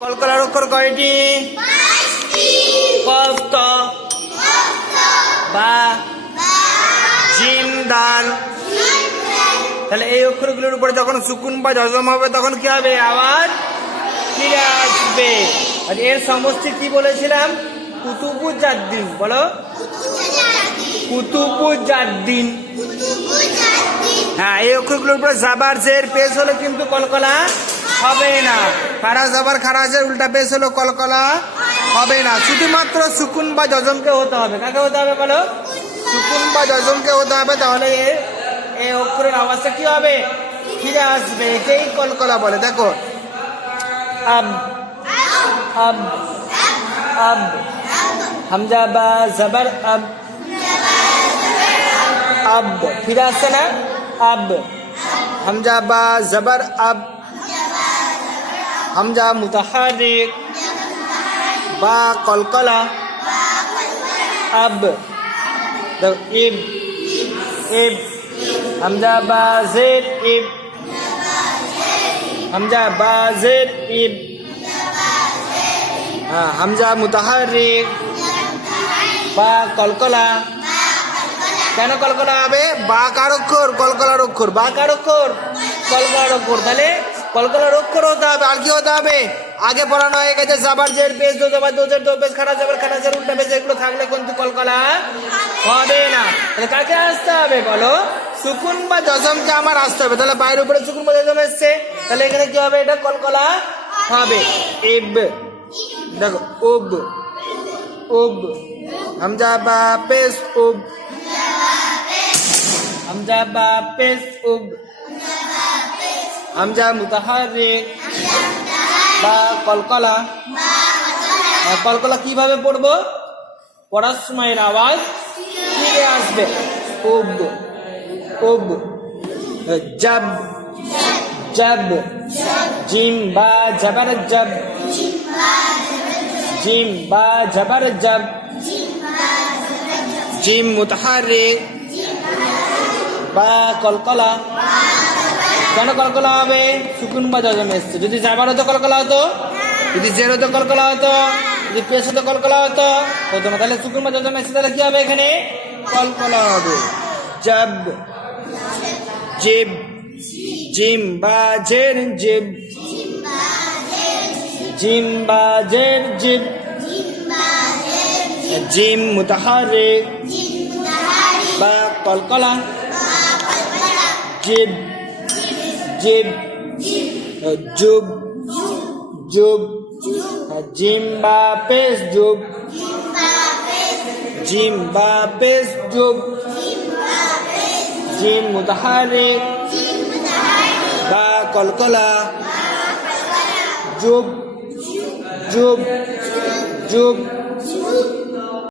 কলকলার অক্ষর কয়টি? কফ ক বা জিম দাল। তাহলে এই অক্ষরগুলোর উপরে যখন সুকুন বা জজম হবে তখন কি হবে? আওয়াজ ফিরে আসবে। আর এর সমষ্টি কি বলেছিলাম? কুতুবুজ্জাদ্দিন। বলো, কুতুবুজ্জাদ্দিন। হ্যাঁ, এই অক্ষরগুলোর উপরে জাবার জের পেশ হলে কিন্তু কলকলা হবে না। খারা জাবার খারা জের উল্টা পেশ হলো কলকলা হবে না। শুধুমাত্র সুকুন বা জজমকে হতে হবে। কাকে হতে হবে বলো? সুকুন বা জজমকে হতে হবে। তাহলে এই অক্ষরের আওয়াজটা কি হবে? ফিরে আসবে। একেই কলকলা বলে। দেখো, আব আব আব, হামজা বা জাবার আব, আব ফিরে আসছে না? আব, হামজা বা জাবার আব, হামজা মুতাহারিক বা কলকলা, আব। দেখো, ইব ইব, হামজা বা জের ইব, হামজা বা জের ইব, হামজা মুতাহারিক বা কলকলা। কেন কলকলা হবে? বা কার অক্ষর? কলকলার অক্ষর। বা কার অক্ষর? কলকলার অক্ষর। তাহলে কলকলার অক্ষর হতে হবে। আর কি হতে হবে? আগে পড়ানো হয়ে গেছে জাবার জের পেশ, দোজাবার দোজের দো পেশ, খারা জাবার খারা জের উল্টা পেশ, এগুলো থাকলে কিন্তু কলকলা হবে না। তাহলে কাকে আসতে হবে বলো? সুকুন বা জজমকে আমার আসতে হবে। তাহলে বাইরের উপরে সুকুন বা জজম এসছে, তাহলে এখানে কি হবে? এটা কলকলা হবে। ইব, দেখো, উব উব, হামজা বা পেশ উব, হামজা বা পেশ উব, হামজা মুতাহারিক বা কলকলা। কলকলা কিভাবে পড়বো? পড়ার সময় আওয়াজ ফিরে আসবে। উব উব, জব জব, জিম বা জবর জব, জিম বা জবর জব, জিম মুতাহারিক বা কলকলা। কেন কলকলা হবে? সুকুন বা জজম এসছে। যদি জাবার হতো কলকলা হতো, যদি জের হতো কলকলা হতো, যদি পেশ হতো কলকলা হতো না। তাহলে সুকুন বা জজম এসছে, তাহলে কি হবে? এখানে কলকলা হবে। জব জিব, জিম বা জের জিব, জিম বা জের জিব, জিম মুতাহারিক বা কলকলা, জিব জিব, জুব জুব, জিম বা পেশ জুব, জিম বা পেশ জুব, জিম মুতাহারিক বা কলকলা, জুব জুব জুব।